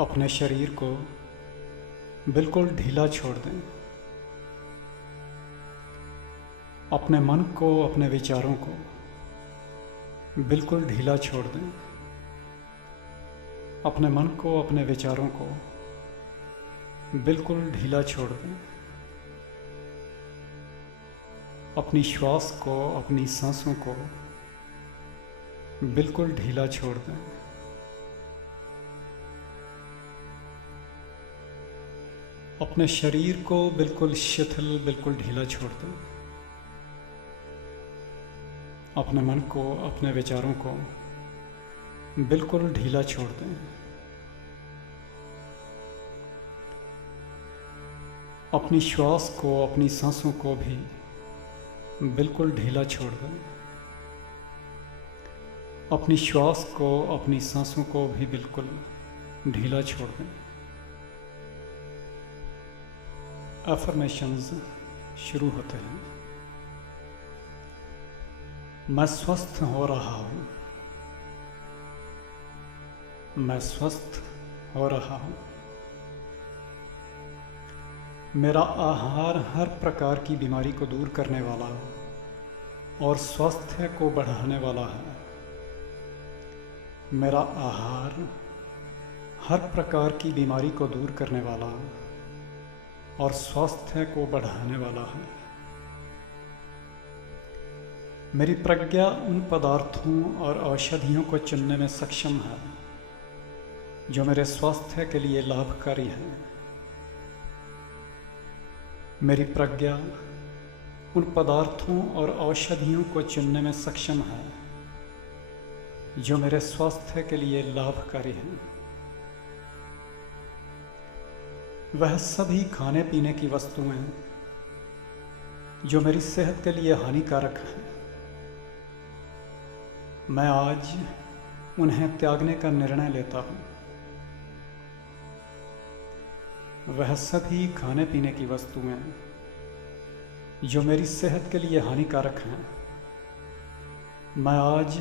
अपने शरीर को बिल्कुल ढीला छोड़ दें। अपने मन को, अपने विचारों को बिल्कुल ढीला छोड़ दें। अपने मन को, अपने विचारों को बिल्कुल ढीला छोड़ दें। अपनी श्वास को, अपनी सांसों को बिल्कुल ढीला छोड़ दें। अपने शरीर को बिल्कुल शिथिल, बिल्कुल ढीला छोड़ दें। अपने मन को, अपने विचारों को बिल्कुल ढीला छोड़ दें। अपनी श्वास को, अपनी सांसों को भी बिल्कुल ढीला छोड़ दें। अपनी श्वास को, अपनी सांसों को भी बिल्कुल ढीला छोड़ दें। अफर्मेशंस शुरू होते हैं। मैं स्वस्थ हो रहा हूँ। मैं स्वस्थ हो रहा हूँ। मेरा आहार हर प्रकार की बीमारी को दूर करने वाला और स्वास्थ्य को बढ़ाने वाला है। मेरा आहार हर प्रकार की बीमारी को दूर करने वाला और स्वास्थ्य को बढ़ाने वाला है। मेरी प्रज्ञा उन पदार्थों और औषधियों को चुनने में सक्षम है जो मेरे स्वास्थ्य के लिए लाभकारी हैं। मेरी प्रज्ञा उन पदार्थों और औषधियों को चुनने में सक्षम है जो मेरे स्वास्थ्य के लिए लाभकारी हैं। वह सभी खाने पीने की वस्तुएं जो मेरी सेहत के लिए हानिकारक हैं, मैं आज उन्हें त्यागने का निर्णय लेता हूँ। वह सभी खाने पीने की वस्तुएं जो मेरी सेहत के लिए हानिकारक हैं, मैं आज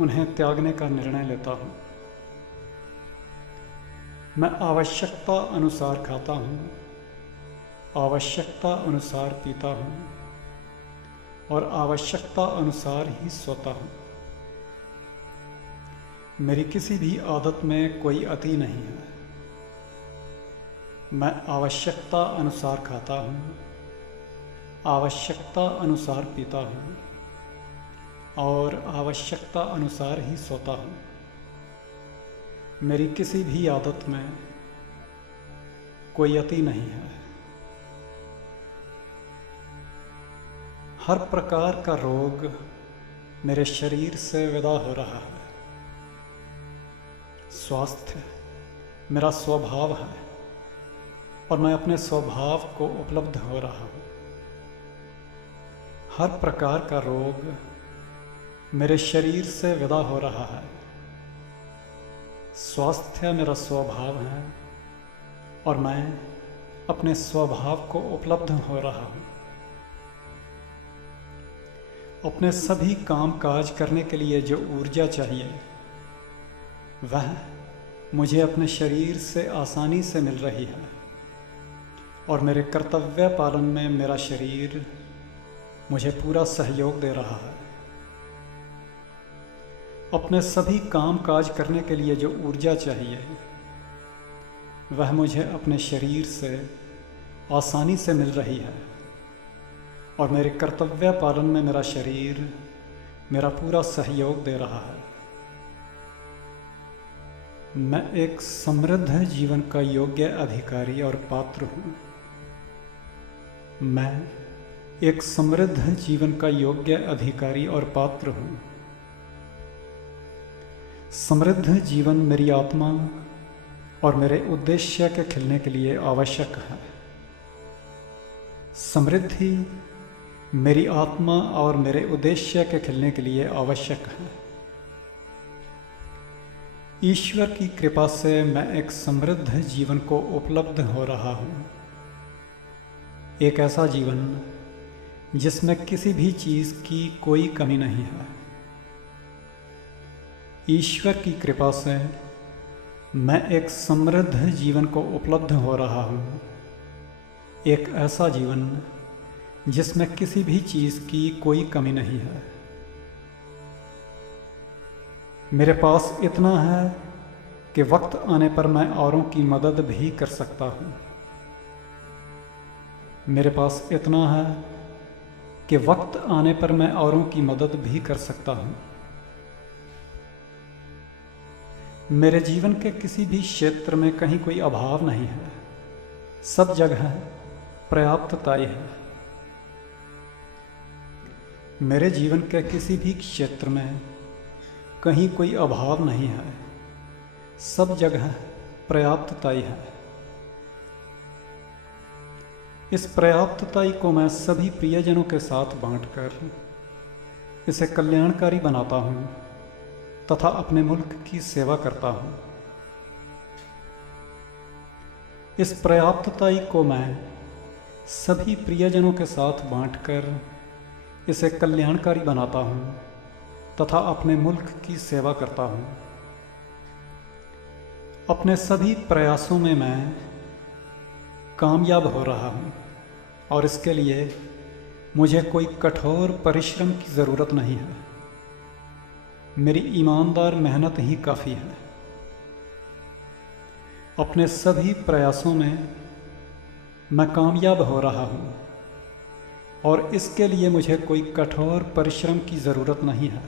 उन्हें त्यागने का निर्णय लेता हूँ। मैं आवश्यकता अनुसार खाता हूँ, आवश्यकता अनुसार पीता हूँ और आवश्यकता अनुसार ही सोता हूँ। मेरी किसी भी आदत में कोई अति नहीं है। मैं आवश्यकता अनुसार खाता हूँ, आवश्यकता अनुसार पीता हूँ और आवश्यकता अनुसार ही सोता हूँ। मेरी किसी भी आदत में कोई अति नहीं है। हर प्रकार का रोग मेरे शरीर से विदा हो रहा है। स्वास्थ्य मेरा स्वभाव है और मैं अपने स्वभाव को उपलब्ध हो रहा हूँ। हर प्रकार का रोग मेरे शरीर से विदा हो रहा है। स्वास्थ्य मेरा स्वभाव है और मैं अपने स्वभाव को उपलब्ध हो रहा हूँ। अपने सभी काम काज करने के लिए जो ऊर्जा चाहिए वह मुझे अपने शरीर से आसानी से मिल रही है और मेरे कर्तव्य पालन में मेरा शरीर मुझे पूरा सहयोग दे रहा है। अपने सभी काम काज करने के लिए जो ऊर्जा चाहिए वह मुझे अपने शरीर से आसानी से मिल रही है और मेरे कर्तव्य पालन में मेरा शरीर मेरा पूरा सहयोग दे रहा है। मैं एक समृद्ध जीवन का योग्य अधिकारी और पात्र हूँ। मैं एक समृद्ध जीवन का योग्य अधिकारी और पात्र हूँ। समृद्ध जीवन मेरी आत्मा और मेरे उद्देश्य के खिलने के लिए आवश्यक है। समृद्धि मेरी आत्मा और मेरे उद्देश्य के खिलने के लिए आवश्यक है। ईश्वर की कृपा से मैं एक समृद्ध जीवन को उपलब्ध हो रहा हूँ। एक ऐसा जीवन जिसमें किसी भी चीज़ की कोई कमी नहीं है। ईश्वर की कृपा से मैं एक समृद्ध जीवन को उपलब्ध हो रहा हूँ, एक ऐसा जीवन जिसमें किसी भी चीज़ की कोई कमी नहीं है। मेरे पास इतना है कि वक्त आने पर मैं औरों की मदद भी कर सकता हूँ। मेरे पास इतना है कि वक्त आने पर मैं औरों की मदद भी कर सकता हूँ। मेरे जीवन के किसी भी क्षेत्र में कहीं कोई अभाव नहीं है, सब जगह पर्याप्तताई है। मेरे जीवन के किसी भी क्षेत्र में कहीं कोई अभाव नहीं है, सब जगह पर्याप्तताई है। इस पर्याप्तताई को मैं सभी प्रियजनों के साथ बांटकर इसे कल्याणकारी बनाता हूँ तथा अपने मुल्क की सेवा करता हूँ। इस पर्याप्तताई को मैं सभी प्रियजनों के साथ बांटकर इसे कल्याणकारी बनाता हूँ तथा अपने मुल्क की सेवा करता हूँ। अपने सभी प्रयासों में मैं कामयाब हो रहा हूँ और इसके लिए मुझे कोई कठोर परिश्रम की ज़रूरत नहीं है। मेरी ईमानदार मेहनत ही काफ़ी है। अपने सभी प्रयासों में मैं कामयाब हो रहा हूँ और इसके लिए मुझे कोई कठोर परिश्रम की ज़रूरत नहीं है।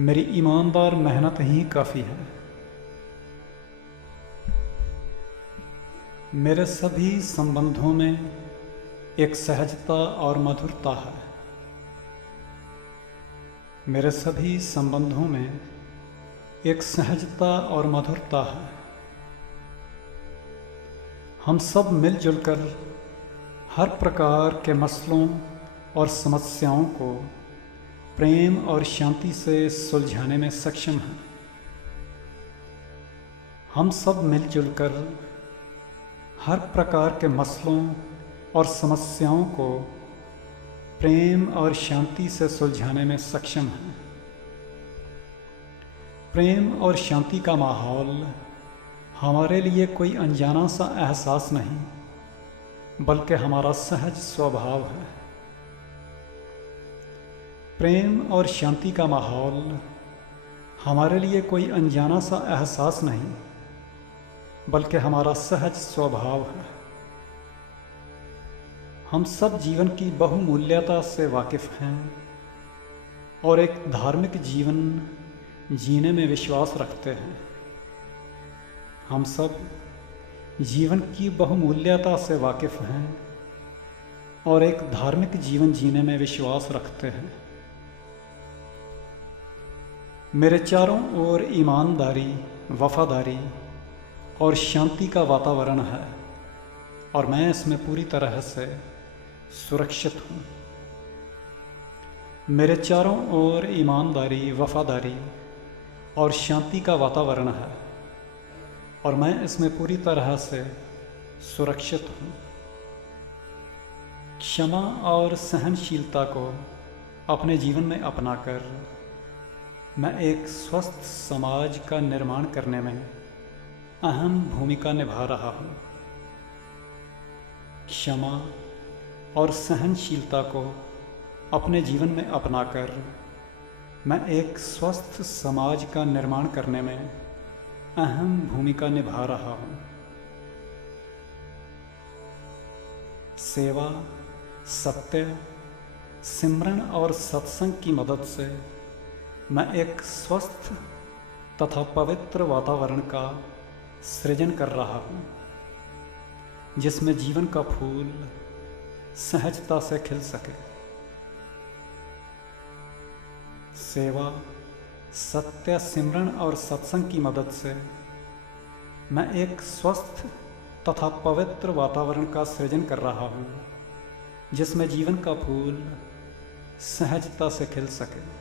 मेरी ईमानदार मेहनत ही काफ़ी है। मेरे सभी संबंधों में एक सहजता और मधुरता है। मेरे सभी संबंधों में एक सहजता और मधुरता है। हम सब मिलजुल कर हर प्रकार के मसलों और समस्याओं को प्रेम और शांति से सुलझाने में सक्षम हैं। हम सब मिलजुल कर हर प्रकार के मसलों और समस्याओं को प्रेम और शांति से सुलझाने में सक्षम हैं। प्रेम और शांति का माहौल हमारे लिए कोई अनजाना सा एहसास नहीं, बल्कि हमारा सहज स्वभाव है। प्रेम और शांति का माहौल हमारे लिए कोई अनजाना सा एहसास नहीं, बल्कि हमारा सहज स्वभाव है। हम सब जीवन की बहुमूल्यता से वाकिफ़ हैं और एक धार्मिक जीवन जीने में विश्वास रखते हैं। हम सब जीवन की बहुमूल्यता से वाकिफ़ हैं और एक धार्मिक जीवन जीने में विश्वास रखते हैं। मेरे चारों ओर ईमानदारी, वफादारी और शांति का वातावरण है और मैं इसमें पूरी तरह से सुरक्षित हूँ। मेरे चारों ओर ईमानदारी, वफादारी और शांति का वातावरण है और मैं इसमें पूरी तरह से सुरक्षित हूँ। क्षमा और सहनशीलता को अपने जीवन में अपनाकर मैं एक स्वस्थ समाज का निर्माण करने में अहम भूमिका निभा रहा हूँ। क्षमा और सहनशीलता को अपने जीवन में अपनाकर मैं एक स्वस्थ समाज का निर्माण करने में अहम भूमिका निभा रहा हूँ। सेवा, सत्य, सिमरन और सत्संग की मदद से मैं एक स्वस्थ तथा पवित्र वातावरण का सृजन कर रहा हूँ, जिसमें जीवन का फूल सहजता से खिल सके। सेवा, सत्य, सिमरन और सत्संग की मदद से मैं एक स्वस्थ तथा पवित्र वातावरण का सृजन कर रहा हूँ, जिसमें जीवन का फूल सहजता से खिल सके।